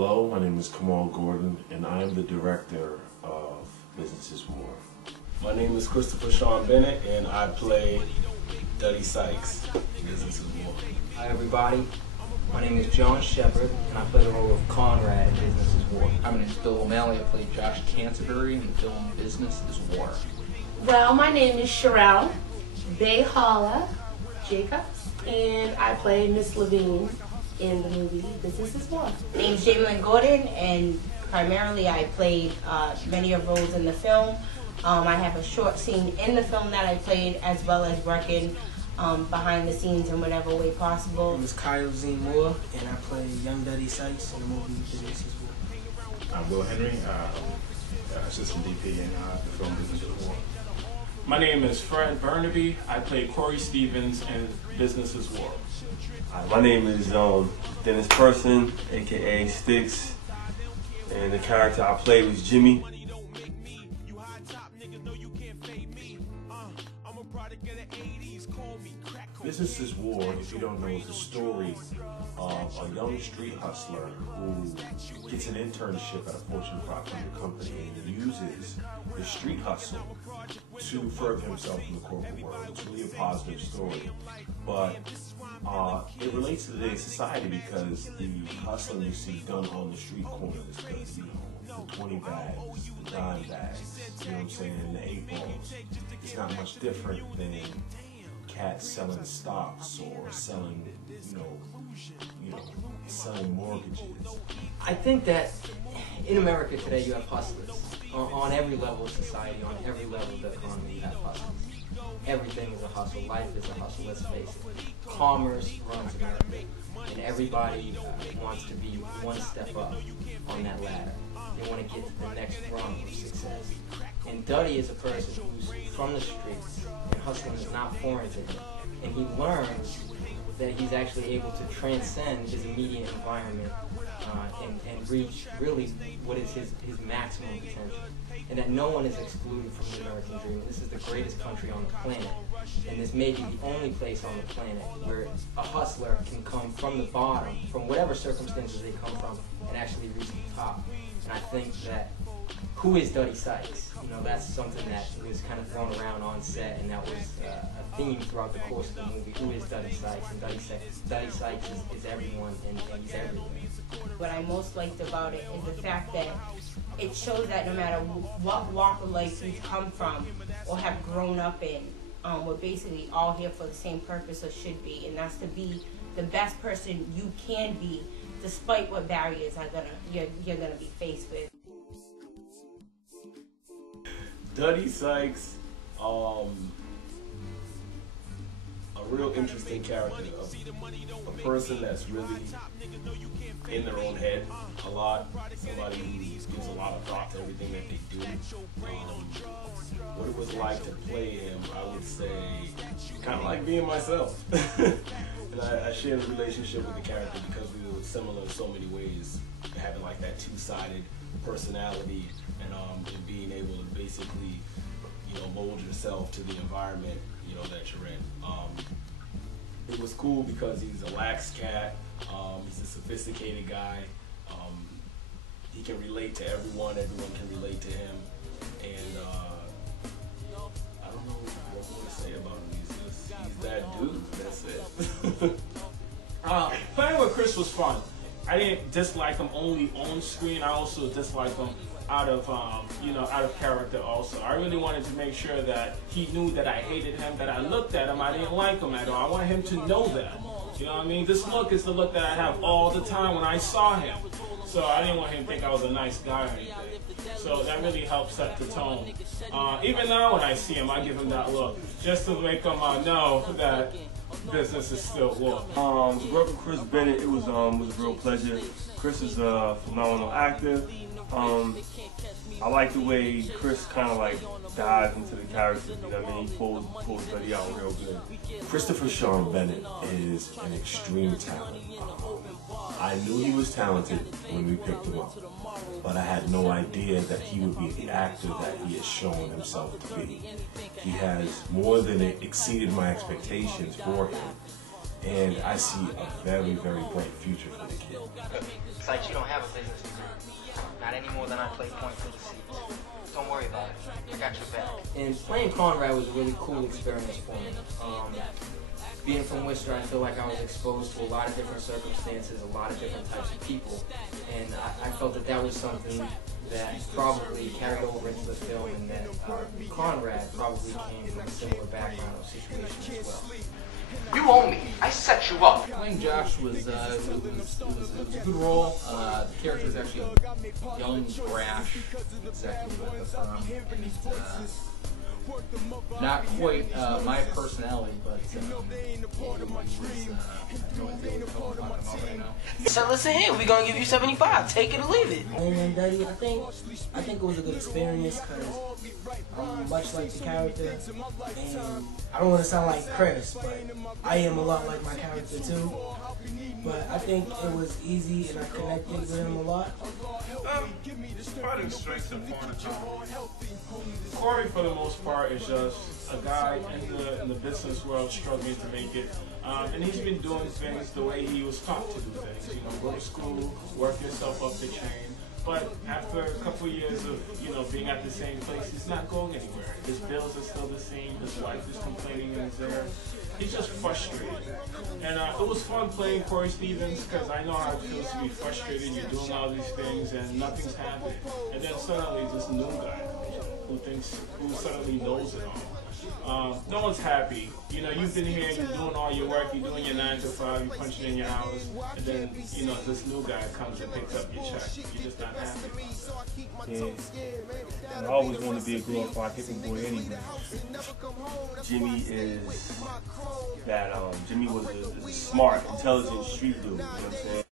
Hello, my name is Kamal Gordon, and I am the director of Business is War. My name is Christopher Sean Bennett, and I play Duddy Sykes in Business is War. Hi everybody, my name is John Shepard, and I play the role of Conrad in Business is War. My name is Bill O'Malley. I play Josh Canterbury in the film Business is War. Well, my name is Sherelle Bayhala Jacobs, and I play Miss Levine in the movie Business is War. My name is Jamie Gordon, and primarily I played many of roles in the film. I have a short scene in the film that I played, as well as working behind the scenes in whatever way possible. My name is Kyle Z. Moore, and I play young Duddy Sykes in the movie Business is War. I'm Will Henry, assistant DP in the film Business is War. My name is Fred Burnaby. I play Corey Stevens in Business is War. My name is Dennis Person, aka Sticks, and the character I played was Jimmy. Business is War, if you don't know, is the story of a young street hustler who gets an internship at a Fortune 500 company and uses the street hustle to further himself in the corporate world. It's really a positive story, but it relates to today's society because the hustling you see done on the street corners, the 20 bags, the dime bags, you know what I'm saying, and the 8 balls, it's not much different than cats selling stocks or selling, selling mortgages. I think that in America today you have hustlers. On every level of society, on every level of the economy, you have hustlers. Everything is a hustle. Life is a hustle, let's face it. Commerce runs America, and everybody wants to be one step up on that ladder. They want to get to the next rung of success. And Duddy is a person who's from the streets, and hustling is not foreign to him. And he learns that he's actually able to transcend his immediate environment and reach really what is his maximum potential. And that no one is excluded from the American dream. This is the greatest country on the planet. And this may be the only place on the planet where a hustler can come from the bottom, from whatever circumstances they come from, and actually reach the top. And I think that, who is Duddy Sykes? You know, that's something that was kind of thrown around on set, and that was a theme throughout the course of the movie. Who is Duddy Sykes? And Duddy Sykes is everyone, and he's everywhere. What I most liked about it is the fact that it shows that no matter what walk of life you've come from or have grown up in, we're basically all here for the same purpose, or should be, and that's to be the best person you can be, despite what barriers you're gonna be faced with. Duddy Sykes, a real interesting character, a person that's really in their own head a lot, somebody who gives a lot of thought to everything that they do. What it was like to play him, I would say, kind of like being myself. And I share the relationship with the character because we were similar in so many ways, having like that two-sided personality and being able to basically, mold yourself to the environment, that you're in. It was cool because he's a lax cat. He's a sophisticated guy. He can relate to everyone. Everyone can relate to him. And I don't know what more to say about him. He's that dude. That's it. Playing with Chris was fun. I didn't dislike him only on screen. I also disliked him out of character also. I really wanted to make sure that he knew that I hated him, that I looked at him, I didn't like him at all. I wanted him to know that. You know what I mean? This look is the look that I have all the time when I saw him. So I didn't want him to think I was a nice guy or anything. So that really helped set the tone. Even now when I see him, I give him that look, just to make him know that business is still war. To work with Chris Bennett, it was a real pleasure. Chris is a phenomenal actor. I like the way Chris kind of like dives into the character, you know what I mean? He pulls Duddy out real good. Christopher Sean Bennett is an extreme talent. I knew he was talented when we picked him up, but I had no idea that he would be the actor that he has shown himself to be. He has more than exceeded my expectations for him. and I see a very, very bright future for the kid. It's like you don't have a business degree. Not any more than I play point for the seats. Don't worry about it. I got your back. And playing Conrad was a really cool experience for me. Being from Worcester, I feel like I was exposed to a lot of different circumstances, a lot of different types of people, and I felt that that was something that probably carried over into the film, and that Conrad probably came from a similar background or situation as well. You owe me. I set you up. Playing Josh was a good role. The character is actually a young, brash executive at the firm. Not quite my personality, but he was, I have no idea what the hell I'm talking about right now. So listen here, we're gonna give you 75. Take it or leave it. And Daddy, I think it was a good experience because I'm much like the character, and I don't want to sound like Chris, but I am a lot like my character too. But I think it was easy, and I connected with him a lot. Part of the strengths and part of Corey, for the most part, is just a guy in the business world struggling to make it. And he's been doing things the way he was taught to do things. You know, go to school, work yourself up the chain. But after a couple of years of, you know, being at the same place, he's not going anywhere. His bills are still the same. His wife is complaining and he's there. He's just frustrated. And it was fun playing Corey Stevens because I know how it feels to be frustrated. You're doing all these things and nothing's happening. And then suddenly this new guy who suddenly knows it all. No one's happy. You know, you've been here, you're doing all your work, you're doing your 9 to 5, you're punching in your hours, and then, you know, this new guy comes and picks up your check. You're just not happy. Yeah. And I always want to be a glorified hippie boy anyway. Jimmy is that, Jimmy was a smart, intelligent street dude, you know what I'm saying?